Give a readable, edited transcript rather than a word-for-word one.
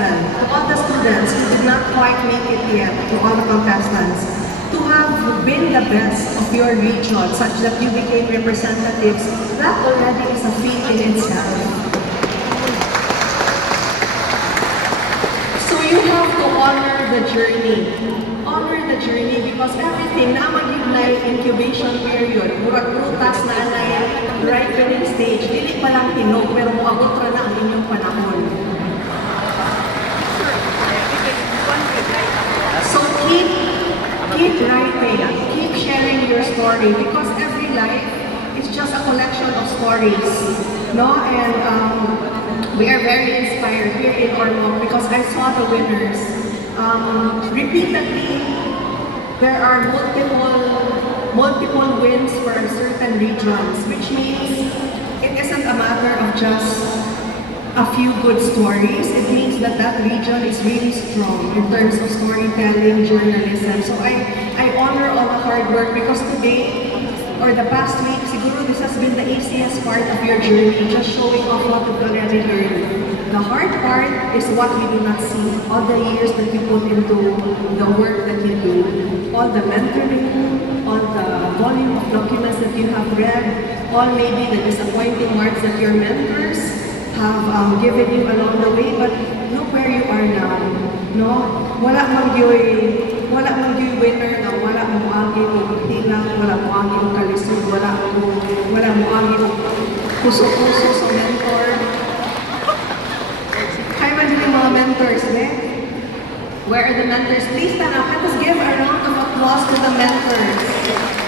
7, to all the students who did not quite make it yet, to all the contestants, to have been the best of your region such that you became representatives, that already is a feat in itself. So you have to honor the journey. Honor the journey because everything na mag-ignite incubation period, murag prutas na anay ripening stage, dili pa lang tinog, pero muabot ra na ang inyong panahon. So keep writing, keep sharing your story because every life is just a collection of stories, no? And we are very inspired here in Ormoc because I saw the winners. Repeatedly, there are multiple wins for certain regions, which means it isn't a matter of just a few good stories. It means that that region is really strong in terms of storytelling, journalism. So I honor all the hard work because today, or the past week, siguro this has been the easiest part of your journey, just showing off what you've already learned. The hard part is what we do not see, all the years that you put into the work that you do, all the mentoring, all the volume of documents that you have read, all maybe the disappointing marks that your mentors have given you along the way, but look where you are now. No? Wala man gyud winner na wala mo agi og hinang, wala mo agi og kalisod, wala mo agi og puso-puso sa mentor. Hi man din mga mentors, Where are the mentors? Please stand up. Let us give a round of applause to the mentors.